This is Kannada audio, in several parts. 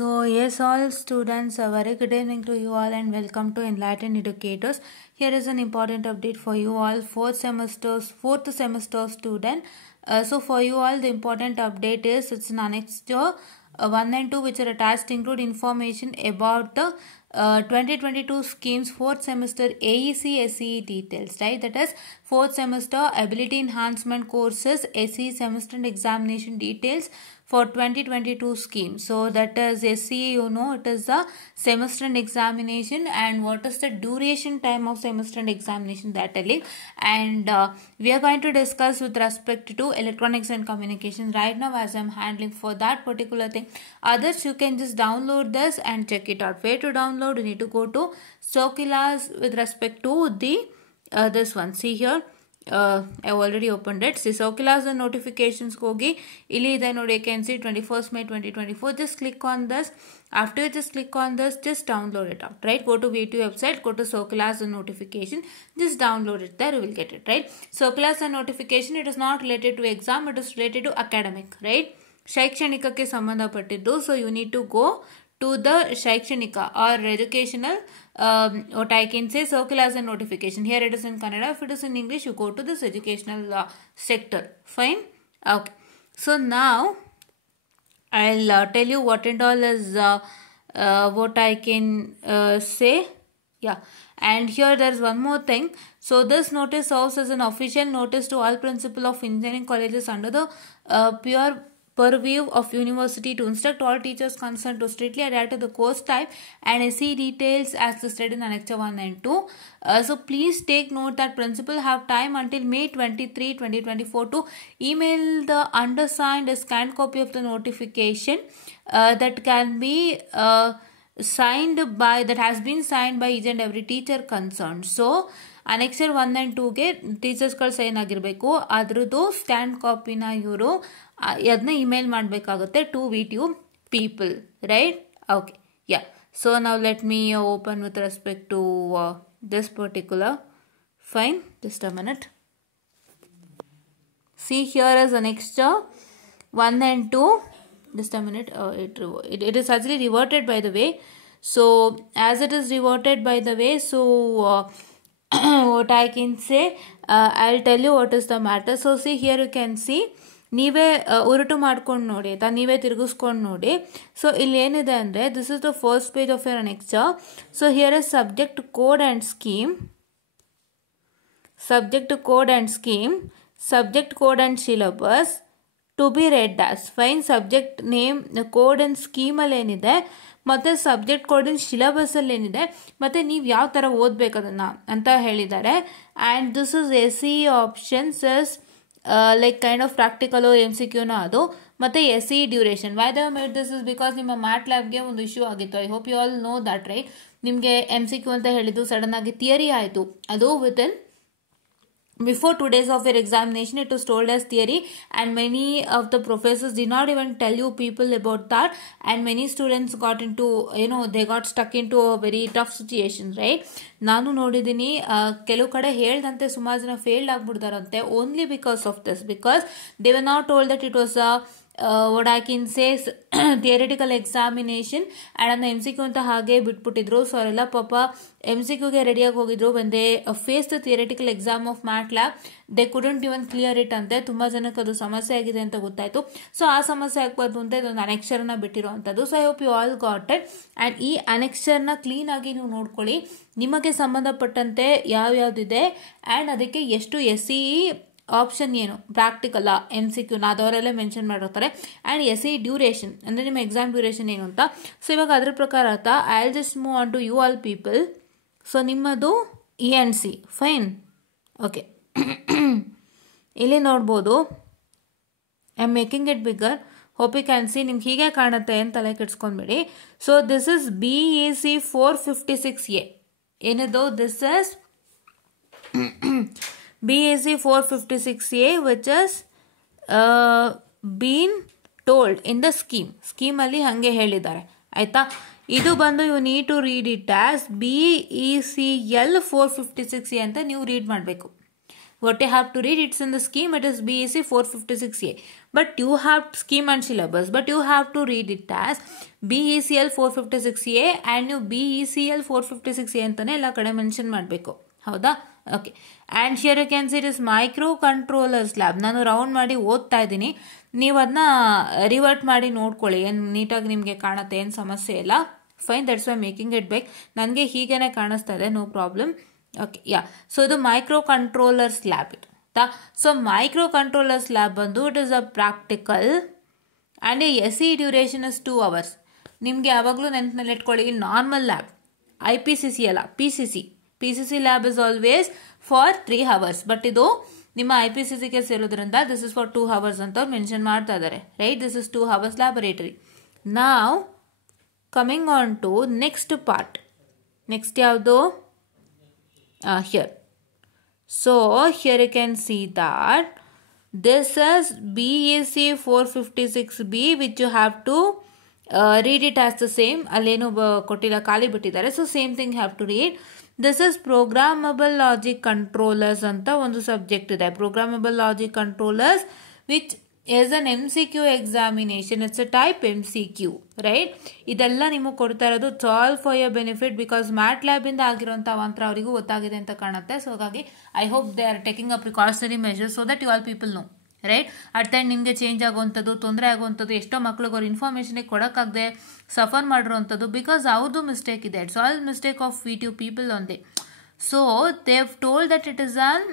So yes, all students, a very good evening to you all and welcome to Enlightened Educators. Here is an important update for you all, fourth semester student. So for you all, the important update is it's an annex to 1 and 2 which are attached include information about the 2022 schemes 4th semester AEC SE details, right? That is 4th semester ability enhancement courses SE semester and examination details for 2022 scheme. So that is SE, you know, it is a semester and examination, and what is the duration time of semester and examination, that telling. And we are going to discuss with respect to electronics and communication right now, as I'm handling for that particular thing. Others, you can just download this and check it out. Where to download? You need to go to Circulars with respect to the this one. See here, I've already opened it. See, circulars and notifications hogi illi ide nodi, you can see 21st May 2024. Just click on this. After you just click on this, just download it out, right? Go to VT website, go to circulars and notification, just download it there, you will get it, right? Circulars and notification, it is not related to exam, it is related to academic, right? ಶೈಕ್ಷಣಿಕಕ್ಕೆ ಸಂಬಂಧಪಟ್ಟಿದ್ದು. So you need to go to the Shaikshanika or educational, what I can say, circulars and notification. Here it is in Kannada. If it is in English, you go to this educational sector. Fine? Okay. So now I'll tell you what and all is what I can say. Yeah. And here there is one more thing. So this notice serves as an official notice to all principal of engineering colleges under the pure purview of university to instruct all teachers concerned to strictly adhere to the course type and SE details as listed in Annexure 1 and 2. So please take note that principal have time until May 23, 2024 to email the undersigned a scanned copy of the notification that can be that has been signed by each and every teacher concerned. So Annexure 1 and 2 ಗೆ ಟೀಚರ್ಸ್ಗಳು ಸೈನ್ ಆಗಿರಬೇಕು. ಅದ್ರದ್ದು ಸ್ಕ್ಯಾನ್ ಕಾಪಿನ ಇವರು ಅದನ್ನ ಇಮೇಲ್ ಮಾಡಬೇಕಾಗುತ್ತೆ to VTU people, right? Okay, yeah. So now let me open with respect to this particular. Fine, just a minute. See, here is Annexure 1 and 2. Just a minute. It is actually reverted, by the way. So as it is reverted, by the way, so what I can say, I'll tell you what is the matter. So see, here you can see, ನೀವೇ ಉರುಟು ಮಾಡ್ಕೊಂಡು ನೋಡಿ ಆಯ್ತಾ, ನೀವೇ ತಿರುಗಿಸ್ಕೊಂಡು ನೋಡಿ. ಸೊ ಇಲ್ಲಿ ಏನಿದೆ ಅಂದರೆ, this is the first page of your annexure. So here is subject code and scheme, subject code and scheme, subject code and syllabus to be read as. Fine, subject name code and ಸ್ಕೀಮಲ್ಲಿ ಏನಿದೆ, ಮತ್ತು ಸಬ್ಜೆಕ್ಟ್ ಕೋಡ್ ಆ್ಯಂಡ್ ಸಿಲೆಬಸ್ಸಲ್ಲಿ ಏನಿದೆ, ಮತ್ತು ನೀವು ಯಾವ ಥರ ಓದಬೇಕು ಅದನ್ನು ಅಂತ ಹೇಳಿದ್ದಾರೆ. And this is SE options is like kind of practical MCQನ ಅದು, ಮತ್ತು SE duration. Why they made this is because ನಿಮ್ಮ ಮ್ಯಾಟ್ ಲ್ಯಾಬ್ಗೆ ಒಂದು ಇಶ್ಯೂ ಆಗಿತ್ತು. I hope you all know that, right? ನಿಮಗೆ MCQ ಅಂತ ಹೇಳಿದ್ದು ಸಡನ್ ಆಗಿ ಥಿಯರಿ ಆಯಿತು. ಅದು within before 2 days of your examination it was told as theory, and many of the professors did not even tell you people about that, and many students got into, they got stuck into a very tough situation, right? ನಾನು ನೋಡಿದ್ದೀನಿ ಕೆಲವು ಕಡೆ ಹೇಳ್ದಂತೆ ಸುಮಾರು ಜನ ಫೇಲ್ಡ್ ಆಗ್ಬಿಡ್ತಾರಂತೆ only because of this, because they were not told that it was what I can say theoretical examination, and ಅದನ್ನ MCQ ಅಂತ ಹಾಗೆ ಬಿಟ್ಬಿಟ್ಟಿದ್ರು. ಸೊ ಅವರೆಲ್ಲ ಪಾಪ MCQಗೆ ರೆಡಿಯಾಗಿ ಹೋಗಿದ್ರು. when they face the theoretical exam of MATLAB they couldn't even clear it ಅಂತೆ. ತುಂಬ ಜನಕ್ಕೆ ಅದು ಸಮಸ್ಯೆ ಆಗಿದೆ ಅಂತ ಗೊತ್ತಾಯ್ತು. ಸೊ ಆ ಸಮಸ್ಯೆ ಆಗ್ಬಾರ್ದು ಅಂತ ಇದೊಂದು ಅನೆಕ್ಷರ್ನ ಬಿಟ್ಟಿರೋ ಅಂಥದ್ದು. So I hope you all got it. And ಈ ಅನೆಕ್ಷರ್ನ ಕ್ಲೀನಾಗಿ ನೀವು ನೋಡ್ಕೊಳ್ಳಿ, ನಿಮಗೆ ಸಂಬಂಧಪಟ್ಟಂತೆ ಯಾವ್ಯಾವ್ದಿದೆ ಆ್ಯಂಡ್ ಅದಕ್ಕೆ ಎಷ್ಟು SE ಆಪ್ಷನ್ ಏನು, ಪ್ರಾಕ್ಟಿಕಲ್ MCQನ ಅದವರೆಲ್ಲ ಮೆನ್ಷನ್ ಮಾಡಿರ್ತಾರೆ. ಆ್ಯಂಡ್ SE ಡ್ಯೂರೇಷನ್ ಅಂದರೆ ನಿಮ್ಮ ಎಕ್ಸಾಮ್ ಡ್ಯೂರೇಷನ್ ಏನು ಅಂತ. ಸೊ ಇವಾಗ ಅದ್ರ ಪ್ರಕಾರ ಅರ್ಥ. I will just move on to you all people. So ನಿಮ್ಮದು ENC. Fine, okay. ಇಲ್ಲಿ ನೋಡ್ಬೋದು, I am making it bigger, hope you can see. ನಿಮ್ಗೆ ಹೀಗೆ ಕಾಣುತ್ತೆ ಅಂತ ತಲೆ ಕೆಡ್ಸ್ಕೊಂಡ್ಬೇಡಿ. So this is BEC 456A. ಏನಿದು? This is BEC 456A, which has been told in the scheme ಅಲ್ಲಿ ಹಾಗೆ ಹೇಳಿದ್ದಾರೆ ಆಯ್ತಾ. ಇದು ಬಂದು you need to read it as BECL 456A ಅಂತ ನೀವು ರೀಡ್ ಮಾಡಬೇಕು what you have to read, it's in the scheme, it is BEC 456A. But you have scheme and syllabus, but you have to read it as BECL 456A and you BECL 456A ಅಂತಾನೆ ಎಲ್ಲ ಕಡೆ ಮೆನ್ಷನ್ ಮಾಡಬೇಕು. ಹೌದಾ? Okay. And here you can see it is micro controllers lab. ನಾನು ರೌಂಡ್ ಮಾಡಿ ಓದ್ತಾ ಇದ್ದೀನಿ, ನೀವು ಅದನ್ನ ರಿವರ್ಟ್ ಮಾಡಿ ನೋಡ್ಕೊಳ್ಳಿ, ಏನು ನೀಟಾಗಿ ನಿಮಗೆ ಕಾಣುತ್ತೆ, ಏನು ಸಮಸ್ಯೆ ಇಲ್ಲ. Fine, that's why making it ಬೇಕ್. ನನಗೆ ಹೀಗೇನೆ ಕಾಣಿಸ್ತಾ ಇದೆ, ನೋ ಪ್ರಾಬ್ಲಮ್. ಓಕೆ, ಯಾ. ಸೊ ಇದು ಮೈಕ್ರೋ ಕಂಟ್ರೋಲರ್ಸ್ ಲ್ಯಾಬ್ ಇದು. ಸೊ ಮೈಕ್ರೋ ಕಂಟ್ರೋಲರ್ಸ್ ಲ್ಯಾಬ್ ಬಂದು it is a practical and SE duration is 2 hours. ನಿಮಗೆ ಯಾವಾಗಲೂ ನೆನಪಿನಲ್ಲಿ ಇಟ್ಕೊಳ್ಳಿ, ನಾರ್ಮಲ್ ಲ್ಯಾಬ್ IPCC ಅಲ್ಲ, PCC lab is always for 3 hours. But ಇದು ನಿಮ್ಮ IPCCಗೆ ಸೇರೋದ್ರಿಂದ ದಿಸ್ ಇಸ್ ಫಾರ್ 2 hours ಅಂತ ಅವ್ರು ಮೆನ್ಷನ್ ಮಾಡ್ತಾ ಇದ್ದಾರೆ, right? This is 2 hours laboratory. ನಾವ್ coming on to next part. Next ಯಾವುದು? Here. So here you can see that this is BEC 456B, which you have to read it as the same. Allenu kottilla khali bittidare, so same thing you have to read. This is programmable logic controllers anta ಒಂದು ಸಬ್ಜೆಕ್ಟ್ ಇದೆ. Programmable logic controllers, which is an MCQ examination. It's a type MCQ, right? ಇದೆಲ್ಲ ನಿಮಗೆ ಕೊಡ್ತಾ ಇರೋದು it's all for your benefit, because MATLAB ಇಂದ ಆಗಿರುವಂತ ಮಾತ್ರ ಅವರಿಗೂ ಗೊತ್ತಾಗಿದೆ ಅಂತ ಕಾಣುತ್ತೆ. ಸೊ ಹಾಗಾಗಿ I hope they are taking a precautionary measures so that you all people know, right? At the end ನಿಮಗೆ ಚೇಂಜ್ ಆಗುವಂಥದ್ದು, ತೊಂದರೆ ಆಗುವಂಥದ್ದು, ಎಷ್ಟೋ ಮಕ್ಳಿಗೆ ಅವ್ರ ಇನ್ಫಾರ್ಮೇಷನ್ಗೆ ಕೊಡೋಕ್ಕಾಗದೆ ಸಫರ್ ಮಾಡಿರುವಂಥದ್ದು ಬಿಕಾಸ್ ಅವ್ರದ್ದು ಮಿಸ್ಟೇಕ್ ಇದೆ. It's all mistake of VTU people only. So they have told that it is an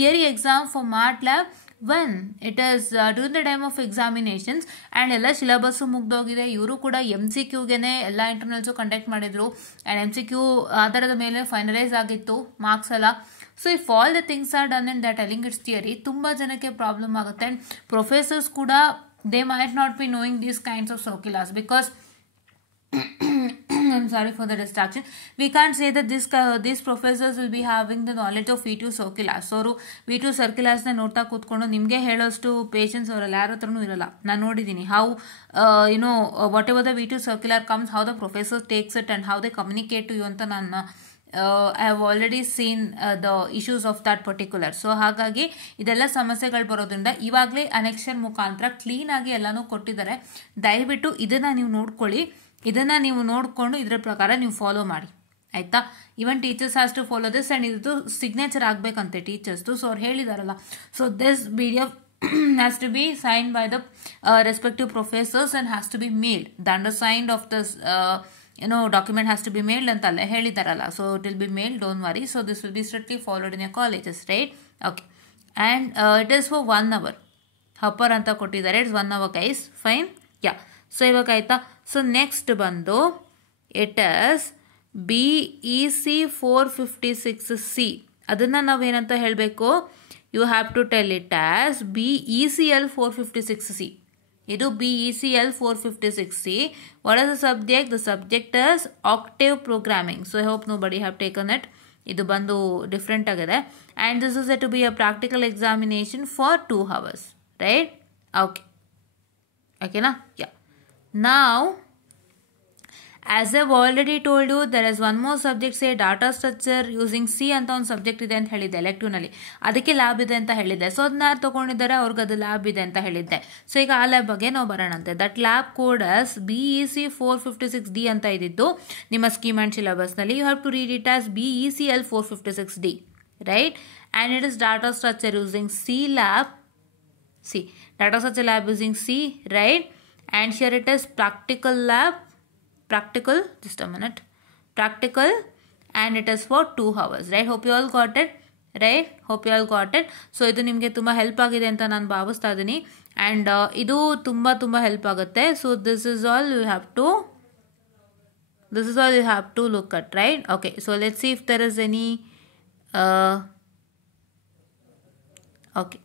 theory exam for MATLAB when it is during the time of examinations and ಎಲ್ಲ ಸಿಲೆಬಸ್ ಮುಗ್ದೋಗಿದೆ. ಇವರು ಕೂಡ MCQಗೆನೆ ಎಲ್ಲ ಇಂಟರ್ನಲ್ಸು ಕಂಡಕ್ಟ್ ಮಾಡಿದ್ರು ಆ್ಯಂಡ್ MCQ ಆಧಾರದ ಮೇಲೆ ಫೈನಲೈಸ್ ಆಗಿತ್ತು ಮಾರ್ಕ್ಸ್ ಎಲ್ಲ. So if all the things are done in that telling it's theory, ತುಂಬ ಜನಕ್ಕೆ ಪ್ರಾಬ್ಲಮ್ ಆಗುತ್ತೆ. ಆ್ಯಂಡ್ ಪ್ರೊಫೆಸರ್ಸ್ ಕೂಡ they might not be knowing these kinds of circulars because I'm sorry for the distraction. We can't say that these professors will be having the knowledge of VTU circulars. So VTU circulars ನ ನೋಡ್ತಾ ಕೂತ್ಕೊಂಡು ನಿಮಗೆ ಹೇಳೋಷ್ಟು ಪೇಷನ್ಸ್ ಅವರಲ್ಲಿ ಯಾರ ಹತ್ರನೂ ಇರಲ್ಲ. ನಾನು ನೋಡಿದ್ದೀನಿ how what ever the VTU circular comes, how the professor takes it and how they communicate to you ಅಂತ ನಾನು I have already seen the issues of that particular. So ಹಾಗಾಗಿ ಇದೆಲ್ಲ ಸಮಸ್ಯೆಗಳು ಬರೋದ್ರಿಂದ ಇವಾಗಲೇ ಅನೆಕ್ಷನ್ ಮುಖಾಂತರ ಕ್ಲೀನ್ ಆಗಿ ಎಲ್ಲಾನು ಕೊಟ್ಟಿದ್ದಾರೆ. ದಯವಿಟ್ಟು ಇದನ್ನ ನೀವು ನೋಡ್ಕೊಳ್ಳಿ, ಇದನ್ನ ನೀವು ನೋಡಿಕೊಂಡು ಇದರ ಪ್ರಕಾರ ನೀವು ಫಾಲೋ ಮಾಡಿ, ಆಯ್ತಾ? Even teachers has to follow this and ಇದು ಸಿಗ್ನೇಚರ್ ಆಗಬೇಕಂತೆ ಟೀಚರ್ಸ್ದು. ಸೊ ಅವ್ರು ಹೇಳಿದಾರಲ್ಲ, so this PDF has to be signed by the respective professors and has to be mailed. The undersigned of this document has to be mailed ಅಂತ ಅಲ್ಲ ಹೇಳಿದಾರಲ್ಲ. So it will be mailed, don't worry. So this will be strictly followed in your colleges, right? Okay. And it is for 1 hour. ಹಪ್ಪರ್ ಅಂತ ಕೊಟ್ಟಿದ್ದಾರೆ. It's 1 hour guys. Fine, yeah. So ಇವಾಗ ಆಯ್ತಾ? ಸೊ ನೆಕ್ಸ್ಟ್ ಬಂದು ಇಟ್ ಇಸ್ BEC 456C. ಅದನ್ನ ನಾವೇನಂತ ಹೇಳಬೇಕು? You have to tell it as BECL 456C. ಇದು BECL 456C. What is the subject? The subject is octave programming. So I hope nobody have taken it. ಇದು ಬಂದು ಡಿಫ್ರೆಂಟ್ ಆಗಿದೆ. And this is to be a practical examination for 2 hours, right? Okay, ಓಕೆನಾ? Yeah. Now, as I've already told you, there is one more subject, say data structure using C ಅಂತ ಒಂದು ಸಬ್ಜೆಕ್ಟ್ ಇದೆ ಅಂತ ಹೇಳಿದ್ದೆ ಎಲೆಕ್ಟಿವ್ನಲ್ಲಿ. ಅದಕ್ಕೆ ಲ್ಯಾಬ್ ಇದೆ ಅಂತ ಹೇಳಿದ್ದೆ. ಸೊ ಅದನ್ನ ತಗೊಂಡಿದ್ದಾರೆ, ಅವ್ರಿಗೆ ಅದು ಲ್ಯಾಬ್ ಇದೆ ಅಂತ ಹೇಳಿದ್ದೆ. ಸೊ ಈಗ ಆ ಲ್ಯಾಬ್ ಬಗ್ಗೆ ನಾವು ಬರೋಣಂತೆ. That lab codes BEC 456D ಅಂತ ಇದ್ದಿದ್ದು ನಿಮ್ಮ ಸ್ಕೀಮ್ ಆ್ಯಂಡ್ ಸಿಲೆಬಸ್ನಲ್ಲಿ. You have to read it as BECL 456D, right? And it is data structure using C lab. Data structure lab using C, right? And here it is practical lab, just a minute, practical, and it is for 2 hours, right? Hope you all got it, right? Hope you all got it. So ಇದು ನಿಮಗೆ ತುಂಬ ಹೆಲ್ಪ್ ಆಗಿದೆ ಅಂತ ನಾನು ಭಾವಿಸ್ತಾ ಇದ್ದೀನಿ. ಆ್ಯಂಡ್ ಇದು ತುಂಬ ಹೆಲ್ಪ್ ಆಗುತ್ತೆ. So this is all you have to look at, right? Okay, so let's see if there is any okay.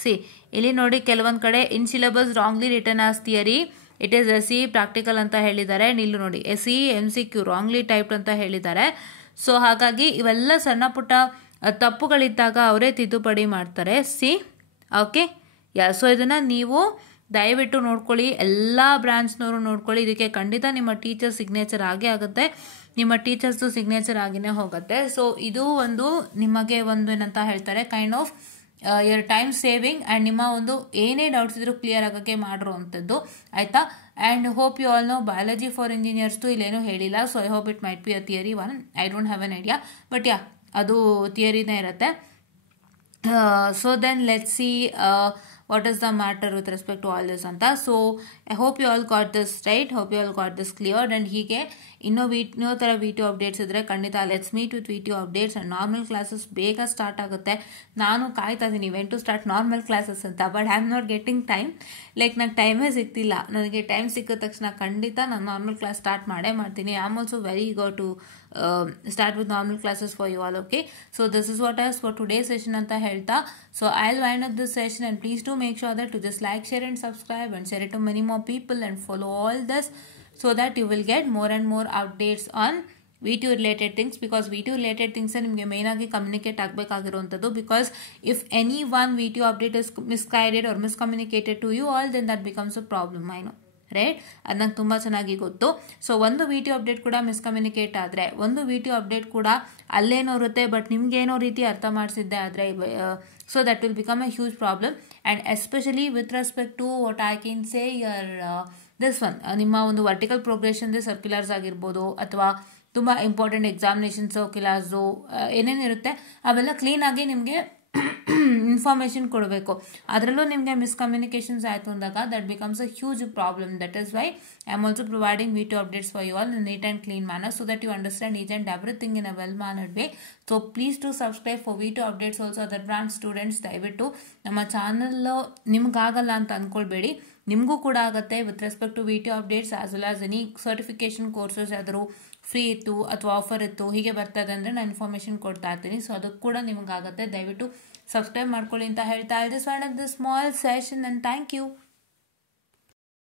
See ಇಲ್ಲಿ ನೋಡಿ, ಕೆಲವೊಂದು ಕಡೆ in syllabus wrongly written as theory, it is SE practical ಅಂತ ಹೇಳಿದ್ದಾರೆ. ಇಲ್ಲಿ ನೋಡಿ SE MCQ ರಾಂಗ್ಲಿ ಟೈಪ್ ಅಂತ ಹೇಳಿದ್ದಾರೆ. ಸೊ ಹಾಗಾಗಿ ಇವೆಲ್ಲ ಸಣ್ಣ ಪುಟ್ಟ ತಪ್ಪುಗಳಿದ್ದಾಗ ಅವರೇ ತಿದ್ದುಪಡಿ ಮಾಡ್ತಾರೆ. ಸಿ, ಓಕೆ, ಯಾ. ಸೊ ಇದನ್ನ ನೀವು ದಯವಿಟ್ಟು ನೋಡ್ಕೊಳ್ಳಿ, ಎಲ್ಲ ಬ್ರಾಂಚ್ನವರು ನೋಡ್ಕೊಳ್ಳಿ. ಇದಕ್ಕೆ ಖಂಡಿತ ನಿಮ್ಮ ಟೀಚರ್ ಸಿಗ್ನೇಚರ್ ಆಗೇ ಆಗುತ್ತೆ, ನಿಮ್ಮ ಟೀಚರ್ಸ್ದು ಸಿಗ್ನೇಚರ್ ಆಗಿನೇ ಹೋಗುತ್ತೆ. ಸೊ ಇದು ಒಂದು ನಿಮಗೆ ಒಂದು ಏನಂತ ಹೇಳ್ತಾರೆ kind of your time saving and ನಿಮ್ಮ ಒಂದು ಏನೇ ಡೌಟ್ಸ್ ಇದ್ರೂ ಕ್ಲಿಯರ್ ಆಗೋಕ್ಕೆ ಮಾಡಿರುವಂಥದ್ದು ಆಯಿತಾ. And hope you all know biology for ಇಂಜಿನಿಯರ್ಸ್ದು ಇಲ್ಲೇನೂ ಹೇಳಿಲ್ಲ. So I hope it might be a theory one, I don't have an idea, but yeah ಅದು ಥಿಯರಿನೇ ಇರುತ್ತೆ. So then let's see what is the matter with respect to all this anta. So I hope you all got this right, hope you all got this cleared. And hige ಇನ್ನೋ ಥರ ವಿಡಿಯೋ ಅಪ್ಡೇಟ್ಸ್ ಇದ್ರೆ ಖಂಡಿತ let's meet with video updates. And normal classes ಬೇಗ ಸ್ಟಾರ್ಟ್ ಆಗುತ್ತೆ. ನಾನು ಕಾಯ್ತಾ ಇದ್ದೀನಿ when to start normal classes ಅಂತ, but I am not getting time. Like ನಂಗೆ ಟೈಮೇ ಸಿಗ್ತಿಲ್ಲ. ನನಗೆ ಟೈಮ್ ಸಿಕ್ಕಿದ ತಕ್ಷಣ ಖಂಡಿತ ನಾನು ನಾರ್ಮಲ್ ಕ್ಲಾಸ್ ಸ್ಟಾರ್ಟ್ ಮಾಡೇ ಮಾಡ್ತೀನಿ. I am also very go to start with normal classes for you all. Okay, so this is what is for today's session anta helta. So I'll wind up this session, and please do make sure that to just like, share and subscribe and share it to many more people and follow all this so that you will get more and more updates on VTU related things, because VTU related things ನಿಮಗೆ ಮೇನ್ ಆಗಿ ಕಮ್ಯುನಿಕೇಟ್ ಆಗಬೇಕಾಗಿರುವಂಥದ್ದು. Because if any one VTU update is misguided or miscommunicated to you all, then that becomes a problem. I know, right? ಅದು ನಂಗೆ ತುಂಬ ಚೆನ್ನಾಗಿ ಗೊತ್ತು. ಸೊ ಒಂದು ವಿಡಿಯೋ ಅಪ್ಡೇಟ್ ಕೂಡ ಮಿಸ್ಕಮ್ಯುನಿಕೇಟ್ ಆದರೆ, ಒಂದು ವಿಡಿಯೋ ಅಪ್ಡೇಟ್ ಕೂಡ ಅಲ್ಲೇನೋ ಇರುತ್ತೆ ಬಟ್ ನಿಮ್ಗೇನೋ ರೀತಿ ಅರ್ಥ ಮಾಡಿಸಿದ್ದೆ ಆದರೆ, so that will become a huge problem. And especially with respect to what I can say your this one, ನಿಮ್ಮ ಒಂದು ವರ್ಟಿಕಲ್ ಪ್ರೋಗ್ರೆಷನ್ದೇ ಸರ್ಕ್ಯುಲರ್ಸ್ ಆಗಿರ್ಬೋದು, ಅಥವಾ ತುಂಬ ಇಂಪಾರ್ಟೆಂಟ್ ಎಕ್ಸಾಮಿನೇಷನ್ ಸರ್ಕ್ಯುಲರ್ಸು ಏನೇನಿರುತ್ತೆ ಅವೆಲ್ಲ ಕ್ಲೀನಾಗಿ ನಿಮಗೆ ಇನ್ಫಾರ್ಮೇಷನ್ ಕೊಡಬೇಕು. ಅದರಲ್ಲೂ ನಿಮಗೆ ಮಿಸ್ಕಮ್ಯುನಿಕೇಷನ್ಸ್ ಆಯಿತು ಅಂದಾಗ that becomes a huge problem. That is why I am also providing video updates for you all in neat and clean manner, so that you understand each and everything in a well mannered way. So please to subscribe for video updates also other branch students. ದಯವಿಟ್ಟು ನಮ್ಮ ಚಾನಲ್ ನಿಮ್ಗಾಗಲ್ಲ ಅಂತ ಅಂದ್ಕೊಳ್ಬೇಡಿ, ನಿಮಗೂ ಕೂಡ ಆಗುತ್ತೆ. With respect to video updates as well as any certification courses ಯಾವ್ದಾದ್ರು ಫ್ರೀ ಇತ್ತು ಅಥವಾ ಆಫರ್ ಇತ್ತು ಹೀಗೆ ಬರ್ತದೆ ಅಂದರೆ ನಾನು ಇನ್ಫಾರ್ಮೇಷನ್ ಕೊಡ್ತಾ ಇರ್ತೀನಿ. ಸೊ ಅದಕ್ಕೆ ಕೂಡ ನಿಮಗಾಗುತ್ತೆ. ದಯವಿಟ್ಟು ಸಬ್ಸ್ಕ್ರೈಬ್ ಮಾಡ್ಕೊಳ್ಳಿ ಅಂತ ಹೇಳ್ತಾ, I just want this small session, and thank you.